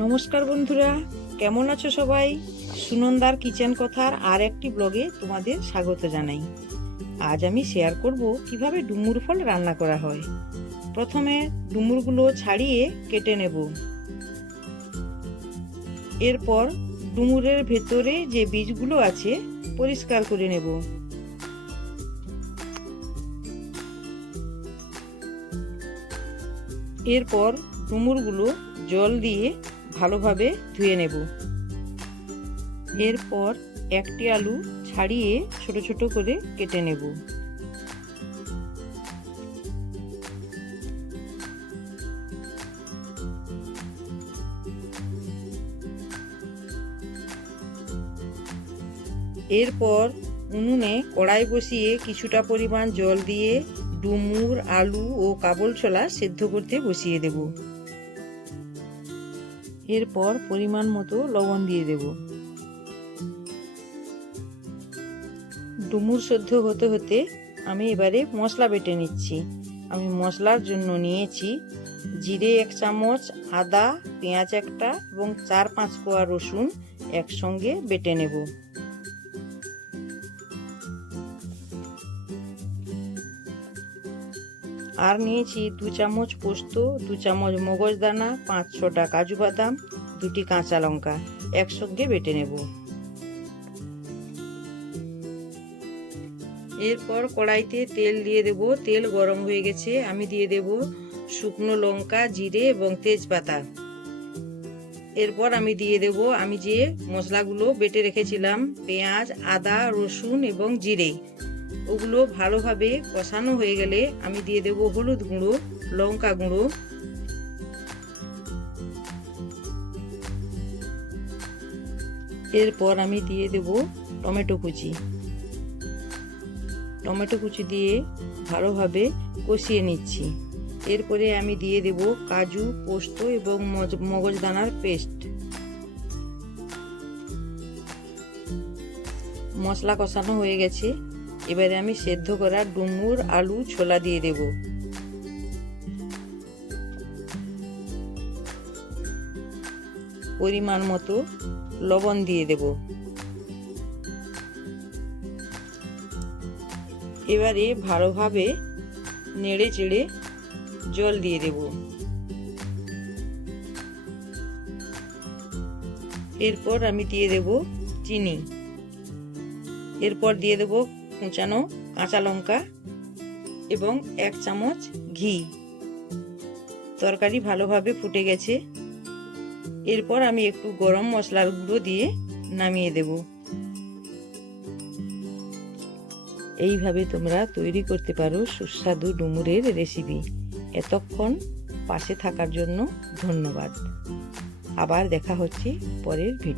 নমস্কার বন্ধুরা, কেমন আছো সবাই? সুনন্দার কিচেন কথার আর একটি ব্লগে তোমাদের স্বাগত জানাই। আজ আমি শেয়ার করব কিভাবে ডুমুর ফল রান্না করা হয়। প্রথমে ডুমুরগুলো ছাড়িয়ে কেটে নেব। এরপর ডুমুরের ভেতরে যে বীজগুলো আছে পরিষ্কার করে নেব। এরপর ডুমুরগুলো জল দিয়ে ভালোভাবে ধুয়ে নেব। এরপর একটি আলু ছাড়িয়ে ছোট ছোট করে কেটে নেব। এরপর উনুনে কড়াই বসিয়ে কিছুটা পরিমাণ জল দিয়ে ডুমুর, আলু ও কাবুল ছোলা সেদ্ধ করতে বসিয়ে দেব। এরপর পরিমাণ মতো লবণ দিয়ে দেব। ডুমুর সেদ্ধ হতে হতে আমি এবারে মশলা বেটে নিচ্ছি। আমি মশলার জন্য নিয়েছি জিরে 1 চামচ, আদা, পেঁয়াজ একটা এবং 4-5 কোয়া রসুন একসঙ্গে বেটে নেব। আর নিয়েছি 2 চামচ পোস্ত, 2 চামচ মগজদানা, 5-6টা কাজু বাদাম, 2টি কাঁচা লঙ্কা একসঙ্গে বেটে নেব। এরপর কড়াইতে তেল দিয়ে দেব। তেল গরম হয়ে গেছে, আমি দিয়ে দেব শুকনো লঙ্কা, জিরে এবং তেজপাতা। এরপর আমি দিয়ে দেব আমি যে মশলাগুলো বেটে রেখেছিলাম, পেঁয়াজ, আদা, রসুন এবং জিরে। ওগুলো ভালোভাবে কষানো হয়ে গেলে আমি দিয়ে দেব হলুদ গুঁড়ো, লঙ্কা গুঁড়ো, এরপর আমি দিয়ে দেব টমেটো কুচি। টমেটো কুচি দিয়ে ভালোভাবে কষিয়ে নিচ্ছি। এরপরে আমি দিয়ে দেব কাজু, পোস্ত এবং মগজদানার পেস্ট। মশলা কষানো হয়ে গেছে, এবারে আমি সেদ্ধ করা ডুমুর, আলু, ছোলা দিয়ে দেব। পরিমাণ মতো লবণ দিয়ে দেব। এবারে ভালোভাবে নেড়ে চেড়ে জল দিয়ে দেব। এরপর আমি দিয়ে দেব চিনি। এরপর দিয়ে দেব কুচানো কাঁচা লঙ্কা এবং 1 চামচ ঘি। তরকারি ভালোভাবে ফুটে গেছে। এরপর আমি একটু গরম মশলার গুঁড়ো দিয়ে নামিয়ে দেব। এইভাবে তোমরা তৈরি করতে পারো সুস্বাদু ডুমুরের রেসিপি। এতক্ষণ পাশে থাকার জন্য ধন্যবাদ। আবার দেখা হচ্ছে পরের ভিডিও।